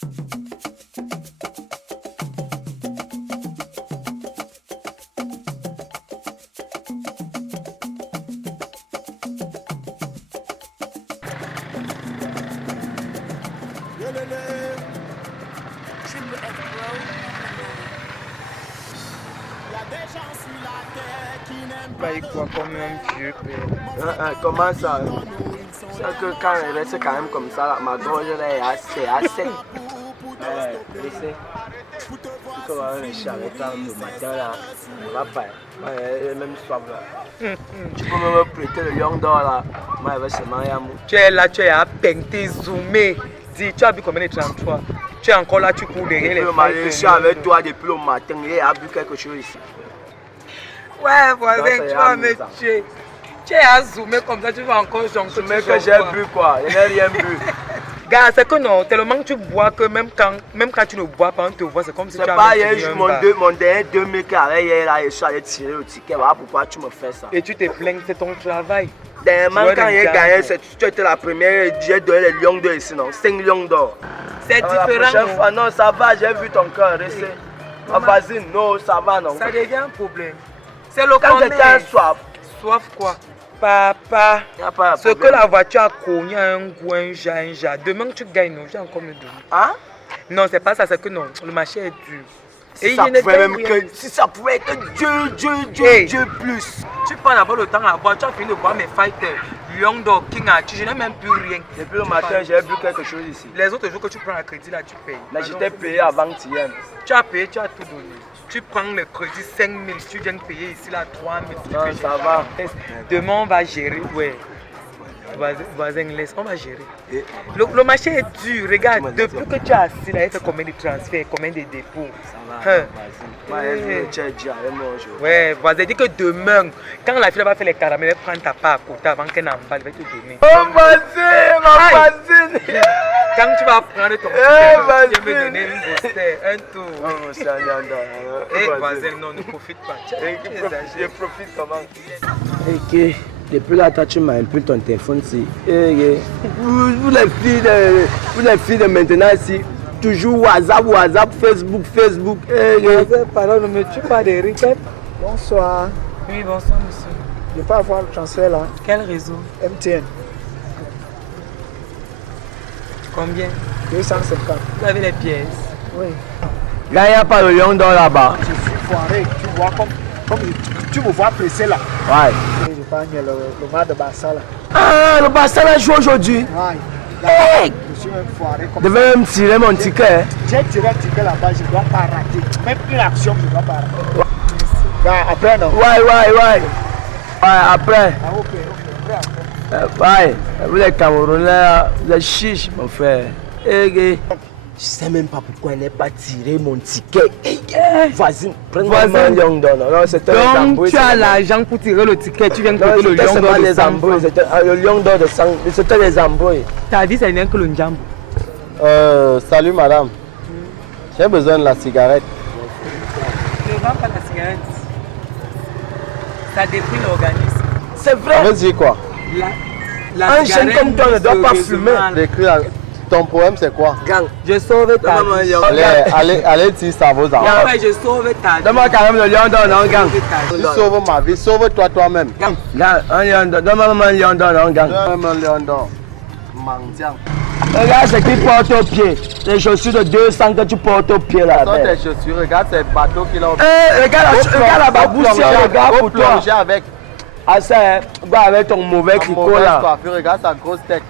Bah, il croit comme un vieux père. Comment ça? C'est que quand il reste quand même comme ça, là, ma gorge là est assez sec. Laissez. Tu peux avoir un chat avec toi le matin là, on va pas. Même soif là. Tu peux me prêter le lion d'or là. Moi, je vais se marier à moi. Tu es là, tu es à peine, tu es zoomé. Dis, tu as bu combien de 33? Tu es encore là, tu cours derrière les femmes. Je suis avec toi depuis le matin, il a bu quelque chose ici. Ouais, voisin, tu vas me tuer. Tu es à zoomer comme ça, tu vas encore joncer. Mais que j'ai bu quoi, je n'ai rien bu. Gars, c'est que non, tellement que tu bois que même quand tu ne bois pas, on te voit, c'est comme si tu avais tué un bar. Mon dernier 2000 carrés hier là, je suis allé tirer le ticket, voilà pourquoi tu me fais ça. Et tu te plains, c'est ton travail. Dernièrement, quand j'ai gagné, tu étais la première, j'ai donné les lions d'or ici, non, 5 lions d'or. C'est différent. La prochaine fois, non, ça va, j'ai vu ton cœur rester. Vas-y, non, ça va, non. Ça devient un problème. C'est le quand j'étais soif. Soif quoi? Papa, ce que la voiture a cogné un goût, un jar. Demain que tu gagnes, non, j'ai encore me donner. Hein? Non, c'est pas ça, c'est que non, le marché est dur. Si ça pouvait être Dieu plus. Tu prends d'abord le temps à boire, tu as fini de boire mes fighters, Lion d'or, King Archie, je n'ai même plus rien. Depuis le matin, j'ai bu quelque chose ici. Les autres jours que tu prends à crédit là, tu payes. Mais je t'ai payé avant-hier. Tu as payé, tu as tout donné. Tu prends le crédit 5 000, tu viens de payer ici là 3 000. Non, ça va. Demain on va gérer, ouais. Voisin, laisse, on va gérer. Le marché est dur, regarde, depuis que tu es assis là, il fait combien de transferts, combien de dépôts. Ça va, vas-y. Tu as dit avec moi aujourd'hui. Ouais, voisin, dis que demain, quand la fille va faire les caramels, elle va prendre ta part à côté avant qu'elle n'emballe, elle va te donner. Oh, vas-y, ma voisine. Quand tu vas prendre ton ticket, tu vas me donner une grosse un tour. Oh, c'est un yanda. Eh, voisin, non, ne profite pas. Je profite comment? Ok. Depuis là, toi, tu m'as un peu ton téléphone ici. Vous les filles de maintenant ici, toujours WhatsApp, Facebook. Pardon, ne me tue pas de Riquet. Bonsoir. Oui, bonsoir, monsieur. Je peux avoir le transfert là. Quel réseau? MTN. Combien? 250. Vous avez les pièces? Oui. Là, il n'y a pas de lion d'or là-bas. Je suis foiré. Tu vois comme tu me vois pressé là. Ouais. Je parle le mal de Barça là. Ah, le Barça là joue aujourd'hui. Ouais. Hey! Je suis même foiré comme je devais même tirer mon ticket. J'ai tiré un ticket là-bas, je ne dois pas rater. Même une action, je ne dois pas rater. Bah, après non? Ouais, après. Ah, ok. Ouais, vous les Camerounais, vous êtes chiches, mon frère. Je sais même pas pourquoi elle n'est pas tiré mon ticket. Vas-y, prends-moi un lion d'or. Donc tu as l'argent pour tirer le ticket, tu viens de prendre le lion d'or de 100 francs. Le lion d'or de 100, c'était les embrouilles. Ta vie, c'est rien que le njambo. Salut madame. J'ai besoin de la cigarette. Ne vends pas la cigarette. Ça détruit l'organisme. C'est vrai. Ça veut dire quoi? Un jeune comme toi ne doit pas fumer. Ton problème c'est quoi? Gang. Je sauve ta vie. Allez dire ça à vos enfants. Je sauve ta vie. Donne-moi quand même le lion d'or, non, gang. Tu sauves ma vie, sauve-toi toi-même. Gang, un lion d'or. Donne-moi un lion d'or, non, gang. Donne-moi un lion d'or. Mendiant. Regarde ce qu'il porte au pied. Les chaussures de 200 que tu portes au pied là. Ce sont tes chaussures, regarde ces bateaux qu'il a au pied. Regarde la babouche, regarde pour toi. Plonger avec. Ah ça, va avec ton mauvais tricot là. Regarde sa grosse tête.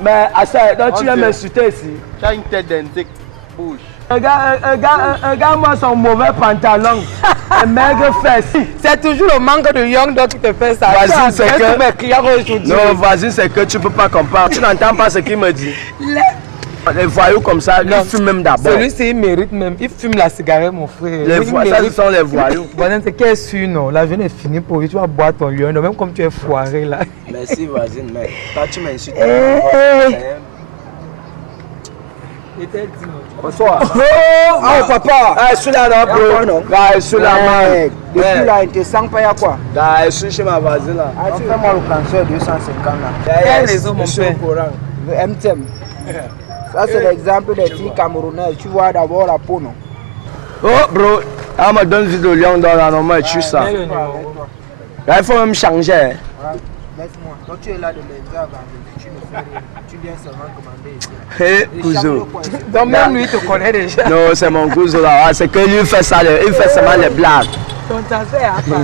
Mais ah ça, donc tu viens m'insulter ici. Tu as une tête d'antique. Bouge. Regarde-moi son mauvais pantalon. Un maigre fesse. C'est toujours le manque de young dog qui te fait ça. Vas-y, c'est que... mes clients aujourd'hui. Non, vas-y, c'est que tu peux pas comprendre. Tu n'entends pas ce qu'il me dit. Les voyous comme ça, ils fument même d'abord. Celui-ci, il mérite même. Il fume la cigarette, mon frère. Les voyous, ça, ce sont les voyous. Voilà, c'est qu'elle est sûre, non. La jeune est finie pour lui. Tu vas boire ton lion, même comme tu es foiré là. Merci, voisine, mais toi, tu m'insultes. Bonsoir. Oh, papa. Ah, celui-là, non, bro. Ah, celui-là, man. Depuis là, il te sent pas à quoi? Ah, je suis chez ma voisine là. Ah, tu fais-moi le transfert 250 là. Quel réseau, mon père? Le MTM. Ça, c'est l'exemple des filles camerounaises. Tu vois d'abord la peau, non? Oh, bro, on me donne du lion dans la normale, tu ça. Là, il faut même changer. Laisse-moi. Quand tu es là de l'examen, tu ne fais rien. Tu viens seulement commander ici. Hé, cousin. Donc même lui te connaît déjà. Non, c'est mon cousin là. C'est que lui fait ça, il fait seulement les blagues. Ton affaire à part.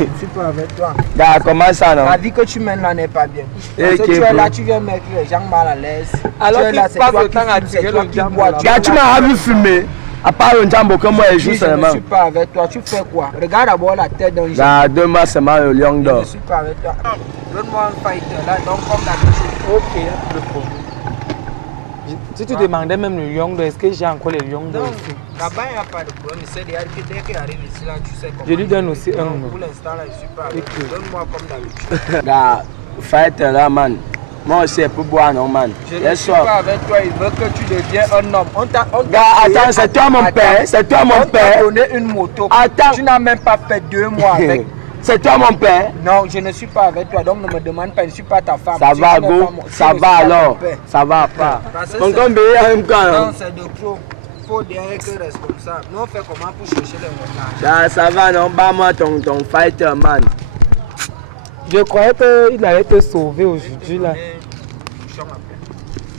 Je suis pas avec toi. Bah, comment ça, non? La vie que tu mènes là n'est pas bien. Et Parce que tu es là, tu viens mettre les gens mal à l'aise. Alors tu es là, qu'il c'est passe toi le qui temps à fumes, c'est tirer toi le qui diable bois. là. Gars, tu m'as vu fumer. À part le jambe, comme moi, je joue Je ne seulement. suis pas avec toi. Tu fais quoi? Regarde d'abord la tête d'un jeune. Bah, 2 mois seulement le lion Je ne d'or. suis pas avec toi. Donne-moi un fighter là, donc comme d'habitude. Ok, il y a plus de problème. Si tu demandais même le lion d'or, est-ce que j'ai encore les lions d'or Non, ici? là-bas il n'y a pas de problème. C'est dès qu'il arrive ici là, tu sais comment. Je lui donne aussi un nom. Pour l'instant là, je suis pas avec Ok. toi. Donne-moi comme d'habitude. Gars, fight là, man. Moi aussi, c'est pour boire, non, man. Je ne Yes, suis sir. pas avec toi, il veut que tu deviennes un homme. Gars, attends, c'est toi mon père. C'est toi mon On t'a père. donné une moto. Attends. Tu n'as même pas fait 2 mois avec. C'est toi mon père. Non, je ne suis pas avec toi, donc ne me demande pas, je ne suis pas ta femme. Ça Si va, tu n'es go. pas mon- si Ça je ne va suis pas ton alors. père. Ça va pas. Parce que On c'est- compte bien un camp. Non, c'est de pro. Il faut derrière que reste comme ça. Nous, on fait comment pour chercher les regards? Ça va, non, bats-moi ton fighter, man. Je croyais qu'il allait te sauver aujourd'hui là.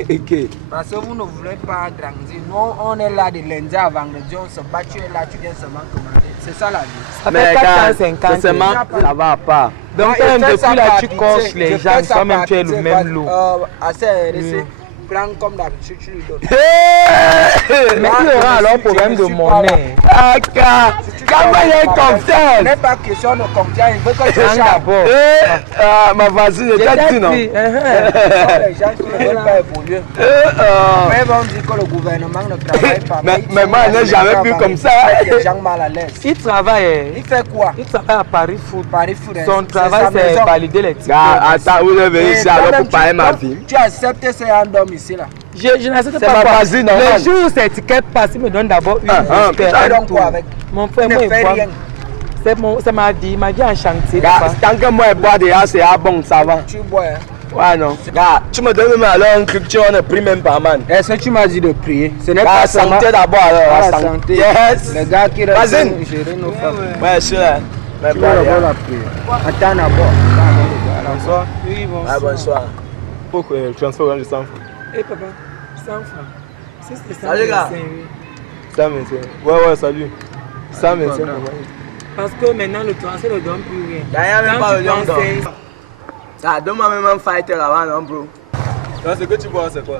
Ok. Parce que vous ne voulez pas grandir. Nous, on est là de lundi à vendredi, on se bat, tu es là, tu viens seulement commander. C'est ça la vie. Ça Mais fait gars, 450. sincèrement, ça va pas. Donc Non, il fait ça depuis là, par tu pitié. coches Je les fais gens, ça toi-même par tu es le pitié, même lot. Assez RDC, prends comme d'habitude, tu lui donnes. Mais il aura alors problème de monnaie. Aka, comment il est Ce confiant? n'est pas question de confiance, il veut que tu Prends changes. d'abord. Ma voisine, je t'ai dit non. Les gens qui ne veulent pas évoluer. Mais on dit que le gouvernement ne travaille pas. Mais moi, je n'ai jamais vu comme ça. Les gens mal à l'aise. Il travaille. Il fait quoi? Il travaille à Paris Foot. Paris Foot. Son travail, c'est valider les tickets. Attends, vous êtes venu ici alors pour parler ma vie. Tu acceptes ces random ici là. Je n'accepte C'est pas ma quoi. voisine, non? Les jours où ces tickets passent, il me donne d'abord une. Ah, je fais Tu un donnes tour. quoi avec? Mon frère, Tu moi, ne il fais voit. rien. C'est ma vie, il m'a dit en chantier. Gars, là-bas. tant que moi je bois déjà, c'est bon, ça va. Tu bois. Hein? Ouais, non. Gars, tu me donnes même alors un truc, tu en as pris même pas, man. Est-ce que tu m'as dit de prier? Ce n'est La pas seulement santé d'abord, alors. la santé. Yes. Les gars qui restent Vas-y. gérer nos femmes. Ouais, je suis là. Mais Tu pas vas d'abord rien. la prière. Attends d'abord. Bonsoir. Oui, bon. Ah, bonsoir. Pourquoi le transfert de 100 francs? Eh papa, 100 francs. Si c'est 100 Salut, gars. francs, oui. 125. Ouais, salut. 125. Parce que maintenant le transfert ne donne plus rien. D'ailleurs, même Quand pas tu le lion d'or. penses, Ah, donne-moi même un fighter là-bas, non, bro. Là, ce que tu bois, c'est quoi?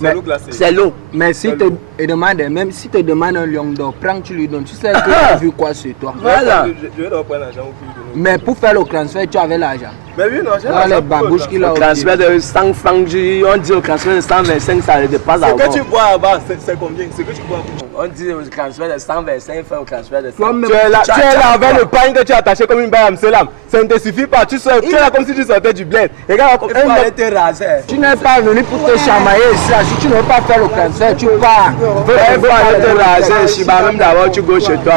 Mais- C'est l'eau glacée. C'est l'eau. Mais si te demande, même si te demande un lion d'or, prends, tu lui donnes. Tu sais qu'il a vu quoi sur toi. Voilà. Je vais leur prendre l'argent au plus de nous. Mais pour faire le transfert, tu avais l'argent. Mais oui, non, j'ai Voilà les l'argent pour le babouches qu'il a Le au transfert de 100 francs, on dit au transfert de 125, ça ne dépasse Ce que encore. tu bois là-bas, c'est combien? Ce que tu bois. On dit au transfert de 125, fait au transfert de 100. Toi-même, Tu es là avec le pain que tu as attaché comme une barre à Amsterdam. Ça ne te suffit pas. Tu es là comme si tu sortais du bled. Regarde, Il faut aller te raser. tu n'es pas venu pour te chamailler ici. Là. Si tu ne veux pas faire le transfert, tu pars. Il faut aller te raser. Shiba, même d'abord, tu go chez toi.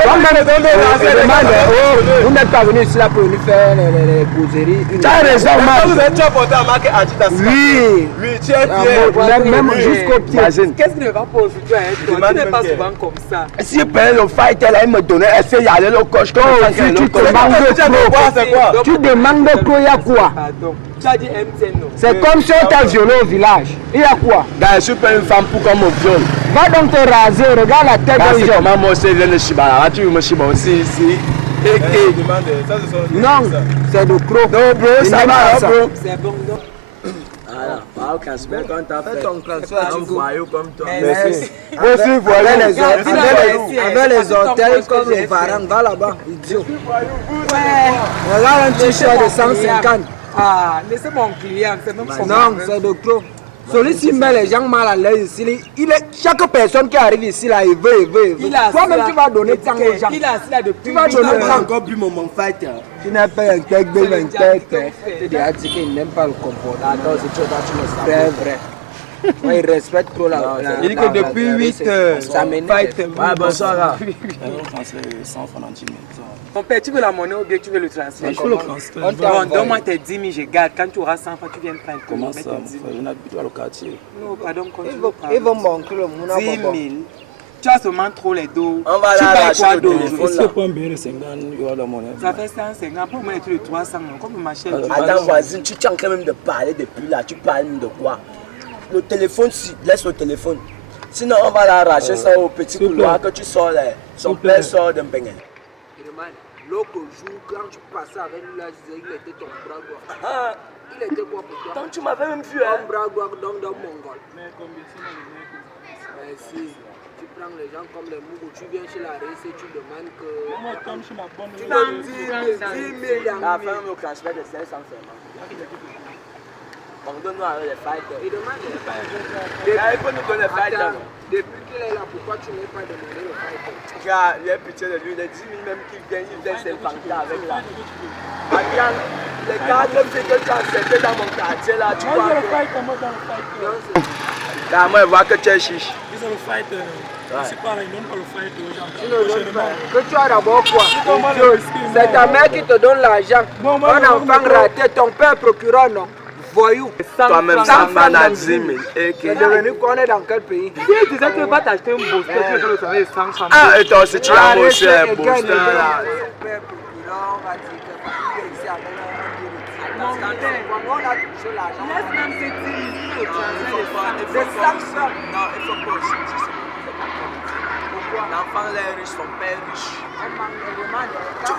Vous n'êtes pas venu ici là pour venir faire les causeries. Tu as raison, man. Tu as porté à marquer Adidas. Oui. Oui, tu es fier. Même jusqu'au pied. Imagine. qu'est-ce qui ne va pas aujourd'hui avec toi? Tu n'es pas Demande-moi souvent comme ça. Si je prenais le fight, elle me donnait, elle fait y aller le coach. si tu te manques de Tu as de boire, c'est quoi? Tu demandes de quoi, il y a quoi? Pardon. Tu as dit MTN, non? C'est comme si on t'a violé au village. Il y a quoi? Je suis pas une femme pour qu'on me viole. Va donc te raser, regarde la tête d'un C'est jeune. comment moi aussi, je viens de Shiba. Là, tu veux me Shiba aussi ici. Demande, ça ce sont Non, c'est de croc. Non, bro, Il ça n'aime va, pas hein, ça. bro. C'est bon, non? Voilà, transfert quand t'as Fais fait. ton transfert, Un tu go. voyou comme toi. Merci. Avec Merci, voyou. avec les orteils comme le varan, va là-bas, idiot. Regarde un t-shirt de 150. Ah, laissez mon client, c'est même son Non, c'est de croc. Celui-ci met les gens mal à l'aise ici. Chaque personne qui arrive ici, là, il veut. Toi-même, tu vas donner tant aux gens. Il a assis là depuis. Tu vas donner tant. encore plus mon fight. Tu n'as pas un tech, Tu dis, ah, tu sais qu'il n'aime pas le comportement. Attends, si tu vas, tu le sais. C'est vrai. Moi, il respecte trop la. Il dit que depuis 8 heures, ça m'énerve. Ah, bonsoir là. Mon père, tu veux la monnaie ou bien tu veux le transfert? Je veux le transfert. Bon, donne-moi tes 10 000, je garde. Quand tu auras 100 francs, tu viens prendre. Comment ça, mon frère? Je n'habite pas au quartier. Non, pardon, continue. Ils vont manquer le monde. 10 000. Tu as seulement trop les dos. On va Tu là payes acheter quoi le d'autre? téléphone Si là. je prends bien les 50, il y aura la monnaie. Ça fait 150, pour moi, tu le 300, comme ma chère. Attends, voisine, tu es en train même de parler depuis là. Tu parles même de quoi? Le téléphone, si, laisse le téléphone. Sinon, on va l'arracher ça au petit couloir que tu sors là. Son père sort d'un beignet. L'autre jour, quand tu passais avec lui là, je disais qu'il était ton bras droit. Il était quoi pour toi? Donc tu m'avais même vu, Ton hein? bras droit dans Mongol. Si tu prends les gens comme les Mougou, tu viens chez la RC, tu demandes que. Tu donnes 10 000 La femme au transfert de 500 seulement. Pardonne-nous avec les fighters. Il demande les Il faut nous donner les fighters. Depuis qu'il est là, pourquoi tu n'es pas demandé le fighter? Car il y a pitié de lui, les 10 000 même qu'il gagne, il vient s'infanter avec là. Regarde, les gars, comme c'est que tu as accepté dans mon quartier là, tu vois. Là, moi, je vois que tu es chiche. Ils ont le fighter. C'est pareil, ils donnent pas le fighter aux gens. Que tu as d'abord quoi? C'est ta mère qui te donne l'argent. Un enfant raté, ton père procureur, non? Voyou. Toi-même, ça m'a dit 10 000. C'est devenu qu'on est dans quel pays? Si tu disais que tu vas t'acheter un booster, tu veux le travail de 100 Ah, et toi aussi, tu as aussi un booster là. Son père procureur a dit que il est ici avec un on a touché l'argent. Laisse même ces 10 000 au transfert de 100. C'est ça que ça. Non, il faut pas aussi dire ça. Pourquoi? L'enfant est riche, son père est riche.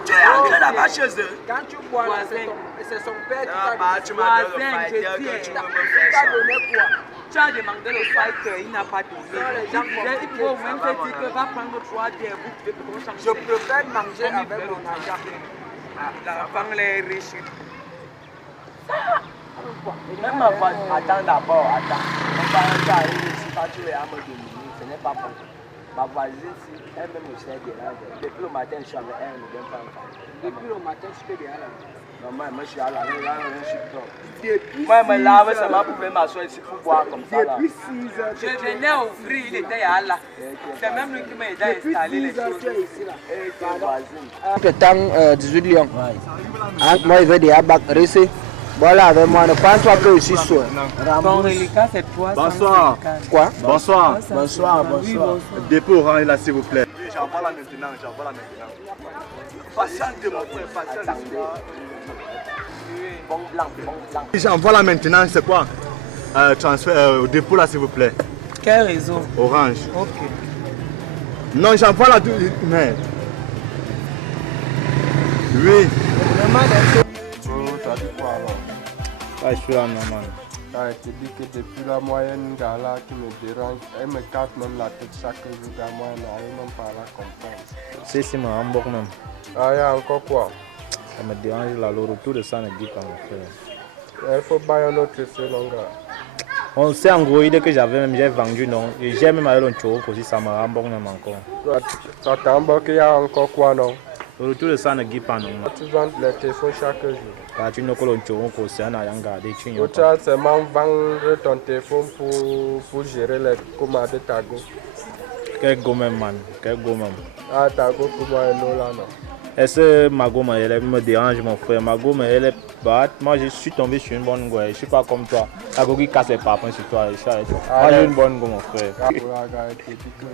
Tu es entré là-bas chez eux. Quand tu bois, c'est son père qui Ah, t'a bah, tu m'as donné le Voisin, fighter je dis, que tu veux me donné faire quoi? Tu as demandé le fighter, il n'a pas donné. Il faut même te dire que va prendre 3 des bouts, tu peux changer. Je préfère manger avec mon argent. L'enfant est riche. Même ma voisine, attends d'abord, attends. Mon parent arrive ici, quand tu es à me dominer, ce n'est pas bon. Ma voisine, si elle-même aussi est dérangée. Depuis le matin, je suis avec elle, elle ne vient pas encore. Depuis le matin, tu fais des halal. Non, moi, je suis à la rue, là, je suis top. Moi, je me lave seulement pour m'asseoir ici pour boire comme ça. Là. Depuis 6 heures. Je venais ouvrir, il était là. C'est même lui qui m'a aidé à installer les choses. Tu es ici là. Et ta voisine. Temps 18 lions. Moi, il veut des abacs restés. Voilà, avec moi, ne pense pas que je suis sourd. Ton reliquat, c'est 300. Bonsoir. Quoi? Bonsoir. Bonsoir, bonsoir. Dépôt orange là, s'il vous plaît. J'envoie là maintenant, j'envoie là maintenant. Patiente, mon frère, patiente. Bon blanc, bon blanc. J'envoie là maintenant, c'est quoi? Transfert au dépôt là, s'il vous plaît. Quel réseau? Orange. Ok. Non, j'envoie là. Mais. Oui. Ça dit quoi alors? Ah, je suis là, normal. Ah, je te dis que depuis la moyenne, gars là qui me dérange, elle me casse même la tête chaque jour, gars, moi, elle n'arrive même pas à la comprendre. C'est ma Hambourg même. Ah, il y a encore quoi? Ça me dérange là, le retour de ça ne dit pas, mon frère. Il faut bailler un autre selon gars. On sait en gros, idée que j'avais même, j'ai vendu, non. Et j'ai même allé le choco aussi, ça me rembourse même encore. Ça t'embarque, il y a encore quoi, non? Le retour de ça ne dit pas, non. Tu vends les téléphones chaque jour. Quand tu n'as que le choco, c'est un ayant gardé, tu n'y Ou tu as seulement vendre ton téléphone pour gérer les commandes de ta go. Quel go même, man. Quel go même. Ah, ta go pour moi, non, là, non. Est-ce que ma gomme, elle me dérange, mon frère? Ma gomme, elle est batte. Moi, je suis tombé sur une bonne gomme. Je ne suis pas comme toi. La gomme qui casse les parpaings sur toi. Je suis avec toi. Moi, j'ai une bonne gomme, mon frère. Ah, pour la gars, elle te dit que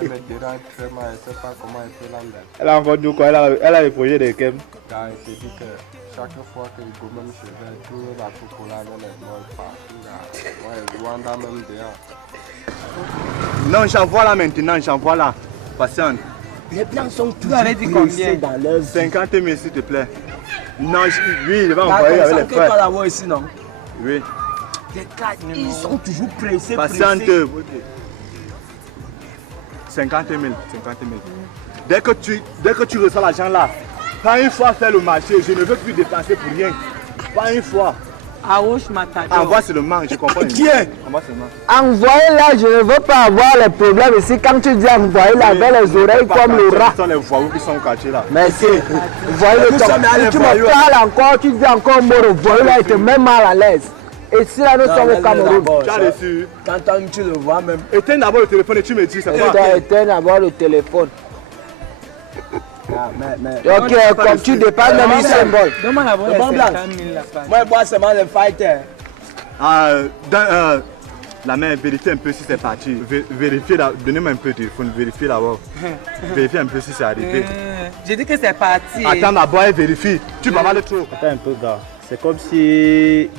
elle me dérange très mal. Elle ne sait pas comment elle peut l'enlever. Elle a encore dit quoi? Elle a le projet de Kem. Car elle te dit que chaque fois que je go même chez elle, tout la chocolat avec les molles partout. Moi, je vois même dehors. Non, j'envoie là maintenant, j'envoie là. Patiente. Les blancs sont tous avais dit combien? dans leurs 50 000, s'il te plaît. Non, oui, il va envoyer avec les Tu ne pas frères. l'avoir ici, non? Oui. Les gars, ils sont toujours pressés. Patiente. 50 000. 50 000. Dès que tu reçois l'argent là, pas une fois faire le marché, je ne veux plus dépenser pour rien. Pas une fois. Aouche Matador. Envoie seulement, je comprends. Qui est? Envoie seulement. Envoyer là, je ne veux pas avoir les problèmes ici. Quand tu dis envoyer là, avec les oreilles comme le rat. Ce sont les voyous qui sont au quartier là. Merci. Voyez le temps. Tu me parles encore, tu dis encore un mot de voyou là, il te met mal à l'aise. Et si là, nous sommes au Cameroun. Tu as reçu. Quand tu le vois même. Éteins d'abord le téléphone et tu me dis c'est quoi. Éteins d'abord le téléphone. Ah, mais. Ok, comme tu dépasses même un symbole. Donne-moi la voix, Le bon c'est blanc. 50 000 la page. Moi, je vois seulement les fighters. La mère, vérifiez un peu si c'est parti. Vérifiez, donnez-moi un peu de téléphone, vérifiez d'abord. Vérifiez un peu si c'est arrivé. J'ai dit que c'est parti. Attends d'abord et vérifie. Tu vas mal trop. Attends un peu, gars. C'est comme si.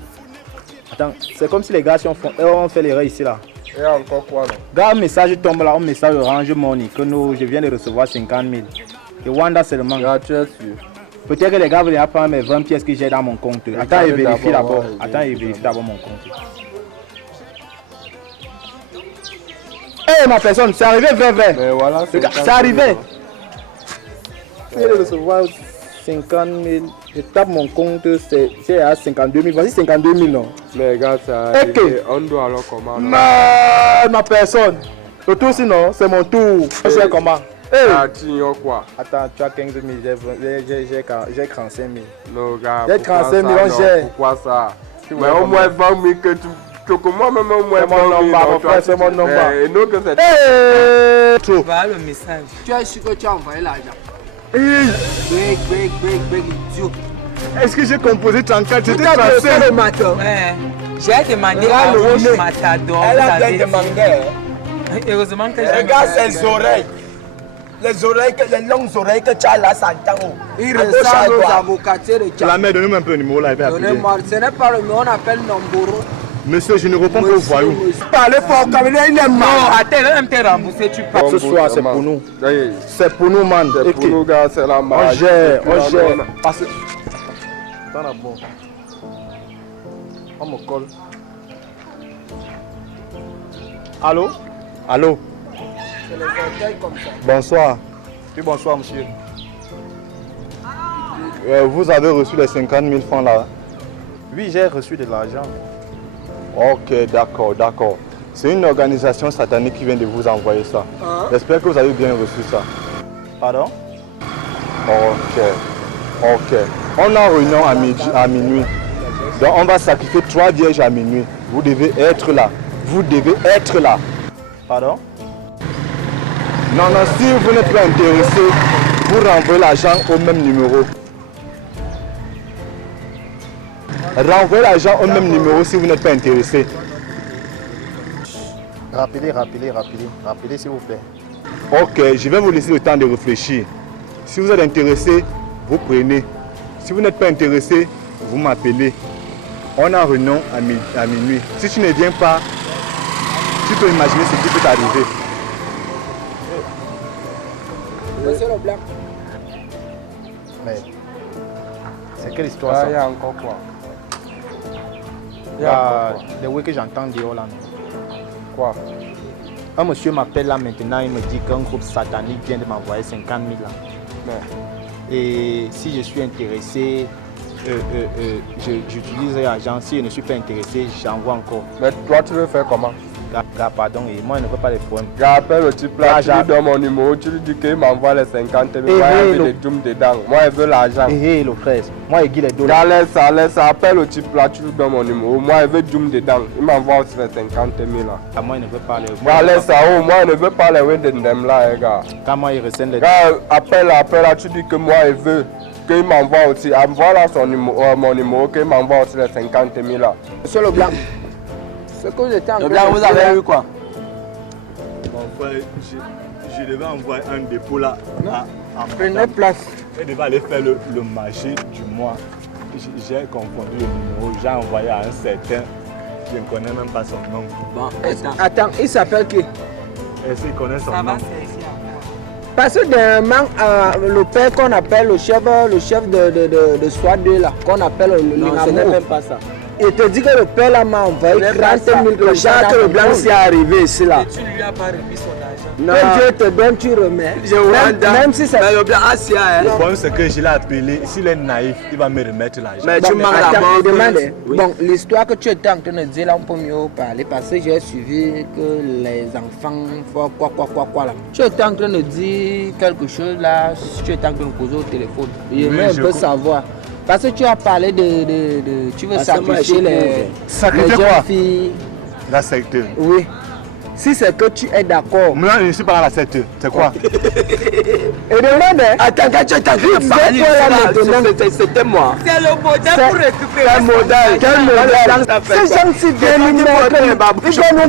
Attends, c'est comme si les gars ont fait l'erreur ici là. Et encore quoi là? Gars, un message tombe là, un message Orange Money que je viens de recevoir 50 000. Et Wanda seulement. Là, tu es sûr. Peut-être que les gars veulent prendre mes 20 pièces que j'ai dans mon compte. Attends, et vérifie d'abord. Attends, et vérifie d'abord mon compte. Hé, ma personne, c'est arrivé vrai. Mais voilà, C'est arrivé. Je viens de recevoir 50 000. Je tape mon compte, c'est à 52 000. Voici 52 000, non? Mais gars, ça a arrivé. On doit alors comment? Non, ma personne. Le tour sinon, c'est mon tour. Je sais comment. Ah, tu y as quoi? Attends, tu as 15 000, j'ai 45 000. Non, gars. J'ai 35 millions, j'ai. Pourquoi ça? Mais au moins 20 000 que tu. Moi même au moins 20 000. C'est mon nom. Et non que c'est. Voilà le message. Tu es sûr que tu as envoyé l'argent? Big, idiot. Est-ce que j'ai composé 34? Tu C'était as fait 35. le matin. Ouais. J'ai demandé Regarde à le Roche nez. Matador. Elle vous a bien avez demandé. dit. Heureusement que j'ai. Regarde ses oreilles. Les oreilles, les longues oreilles que tu as là, ça entend. Il ressemble aux avocatiers de La Tchad. mère, donnez-moi un peu le numéro là, il va appeler. Donnez-moi, ce n'est pas le nom, on appelle Nomboro. Monsieur, je ne réponds pas aux voyous. Parlez fort, Cameroun, il est Non, mort. attends, même te rembourser, tu pars. Ce soir, c'est pour nous. Oui, C'est pour nous, man. c'est pour nous, gars, c'est la On magie. gère, C'est on pour la gère. bonne. Parce que. Attends d'abord. On me colle. Allô? Allô? C'est les orteils comme ça. Bonsoir. Oui, bonsoir, monsieur. Vous avez reçu les 50 000 francs là? Oui, j'ai reçu de l'argent. Ok, d'accord. C'est une organisation satanique qui vient de vous envoyer ça. J'espère que vous avez bien reçu ça. Pardon? Ok. On a réunion à minuit. Donc on va sacrifier 3 vierges à minuit. Vous devez être là. Pardon? Non, si vous n'êtes pas intéressé, vous renvoyez l'argent au même numéro. Renvoyez l'argent au même numéro si vous n'êtes pas intéressé. Rappelez s'il vous plaît. Ok, je vais vous laisser le temps de réfléchir. Si vous êtes intéressé, vous prenez. Si vous n'êtes pas intéressé, vous m'appelez. On a réunion à minuit. Si tu ne viens pas, tu peux imaginer ce qui peut t'arriver. Monsieur Leblanc. Mais. C'est quelle histoire Ah, ça? il y a encore quoi? Il y a des oui que j'entends dire là. Quoi? Un monsieur m'appelle là maintenant, il me dit qu'un groupe satanique vient de m'envoyer 50 000 là. Mais. Et si je suis intéressé, j'utilise l'argent. Si je ne suis pas intéressé, j'envoie encore. Mais toi, tu veux faire comment? Gars, pardon, et moi je ne veux pas les problèmes. Gars, appelle le type là, Gars, tu lui donnes mon numéro, tu lui dis qu'il m'envoie les 50 000. Moi, il veut des djums dedans. Moi, il veut l'argent. Hé, le frère, moi je guide les dollars. Gars, laisse ça. Appelle le type là, tu lui donnes mon numéro. Moi, il veut djum dedans. Il m'envoie aussi les 50 000 là. Ah, moi je ne veux pas les. Gars, laisse ça. Moi, je ne veux pas les Wendendem là, gars. Quand moi il ressemble les. Gars, appelle là, tu dis que moi, il veut. Qu'il m'envoie aussi. Envoie là mon numéro, qu'il m'envoie aussi les 50 000 là. Monsieur Leblanc. Ce que j'étais en train de Leblanc, vous avez eu quoi? Mon frère, je devais envoyer un dépôt là. Prenez place. Je devais aller faire le marché du mois. J'ai confondu le numéro. J'ai envoyé à un certain. Je ne connais même pas son nom. Bon, Attends, il s'appelle qui? Est-ce qu'il connaît son Ça nom? va, c'est ici à moi. Parce que dernièrement, le père qu'on appelle le chef de SWAT 2 là, qu'on appelle le non, ce n'est Lingamo, même pas ça. il te dit que le père là m'a envoyé Ce n'est pas 30 000 ça. comme ça. Jacques Leblanc s'est arrivé ici là. Et tu lui as pas remis son argent. Non. Que Dieu te donne, tu remets. Même si c'est. Mais Leblanc, Asia, hein. Le problème c'est que je l'ai appelé. S'il est naïf, il va me remettre l'argent. Mais tu Bon, manques la attends, banque. je demande, Oui. bon, l'histoire que tu étais en train de dire là, on peut mieux parler parce que j'ai suivi que les enfants font quoi là. Tu étais en train de dire quelque chose là, tu étais en train de poser au téléphone. J'aimerais un peu savoir. Parce que tu as parlé de tu veux Parce que moi, sacrifier je les Sacrifier jeunes quoi? filles. La secte. Oui. Si c'est que tu es d'accord. Moi, je ne suis pas dans la secte. C'est quoi? Et demande, hein. Attends, quand tu es en train de parler, c'était moi. C'est le modèle pour récupérer. Quel modèle? Quel modèle? Ces gens-ci viennent nous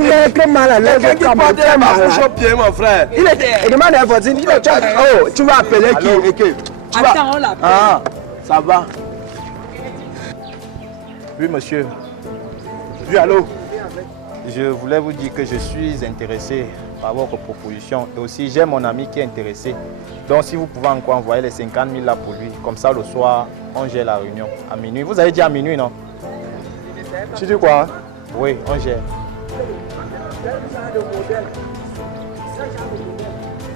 mettre mal à l'aise. Quelqu'un qui porte ma bouche au pied, mon frère. Il demande à votre dit, oh, tu vas appeler qui? Tu vas. Attends, on l'appelle. Ah, ça va. Oui, monsieur. Oui, allô? Je voulais vous dire que je suis intéressé par votre proposition et aussi j'ai mon ami qui est intéressé. Donc si vous pouvez encore envoyer les 50 000 là pour lui, comme ça le soir on gère la réunion à minuit. Vous avez dit à minuit, non? Tu dis quoi? Oui, on gère.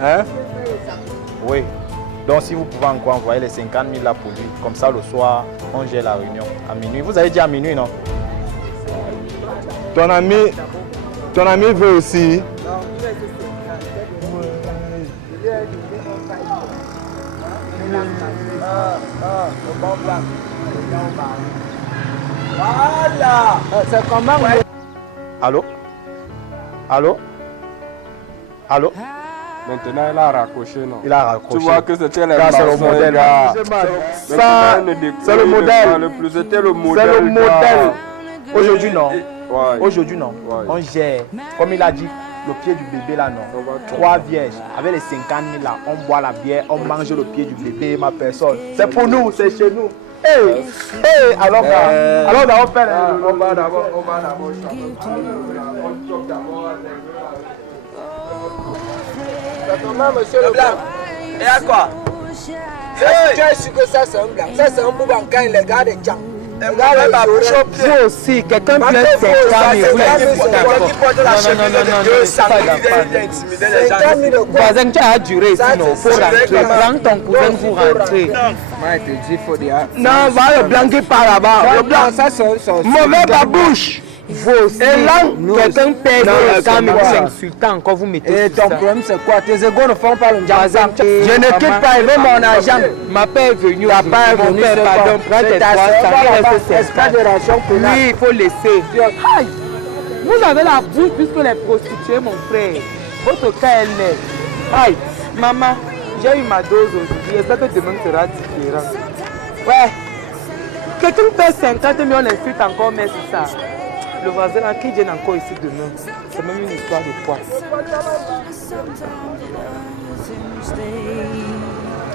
Hein? Oui. Donc si vous pouvez encore envoyer les 50 000 là pour lui, comme ça le soir on gère la réunion à minuit. Vous avez dit à minuit, non? Ton ami veut aussi. Voilà. C'est comment? Allô? Allô? Allô? Maintenant, il a raccroché, non? Il a raccroché. Tu vois que c'était les Ça, c'est le modèle. gars. Ça, c'est le modèle. C'était le modèle. C'est le modèle. Aujourd'hui, non. Ouais. Aujourd'hui, non. Ouais. On gère. Comme il a dit, le pied du bébé là, non. 3 vierges. Avec les 50 000 là, on boit la bière, on mange le pied du bébé, ma personne. C'est pour nous, c'est chez nous. Hey, hey, alors, on fait On va d'abord. On choque d'abord. Monsieur le blanc. Et à quoi? Tu es sûr que ça c'est un blanc? Ça c'est un bouban quand il regarde les gens. Vous aussi, quelqu'un peut être 50 000. Quelqu'un qui porte la chemise de Dieu, ça intimider les gens. Voisin, tu as duré ici, non? Faut rentrer. Prends ton cousin pour rentrer. Moi, je te dis, il faut dire. Non, va le blanc qui part là-bas. Le blanc, ça c'est Mauvais babouche. Vous aussi, quelqu'un paye 50 000 pour insulter encore, vous mettez et ton problème c'est quoi? Tes égos ne font pas le Voisin, Je ne quitte pas, il veut mon argent. Ma père est venu. Ta part est venue, c'est pardon, prends tes pas de ration pénale. Oui, il faut laisser. Aïe, vous avez la bouche plus que les prostituées, mon frère. Votre cas est net. Aïe, maman, j'ai eu ma dose aujourd'hui. J'espère que demain sera différent. Ouais. Quelqu'un paie 50 000, on insulte encore, mais c'est ça. Le voisin à qui vient encore ici demain, c'est même une histoire de quoi.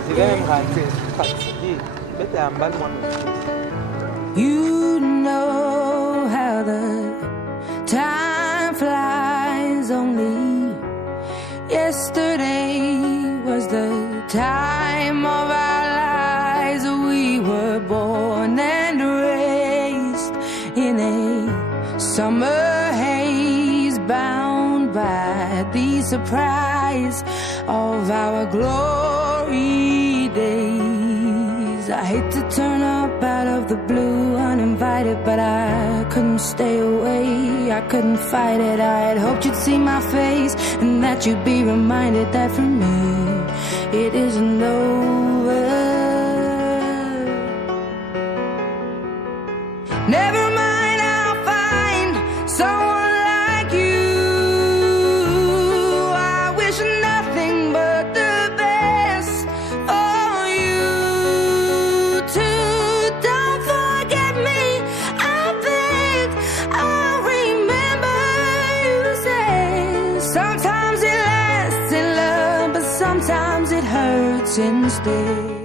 Je vais même rentrer, je suis fatigué. Je vais t'emballer moi. You know how the time flies. Only yesterday was the time of our lives. We were born and raised in a summer haze, bound by the surprise of our glory days. I hate to turn up out of the blue uninvited, but I couldn't stay away, I couldn't fight it. I had hoped you'd see my face and that you'd be reminded that for me it isn't over. Never mind, I'll find someone like you. I wish nothing but the best for you too. Don't forget me, I beg. I'll remember you said sometimes it lasts in love, but sometimes it hurts instead.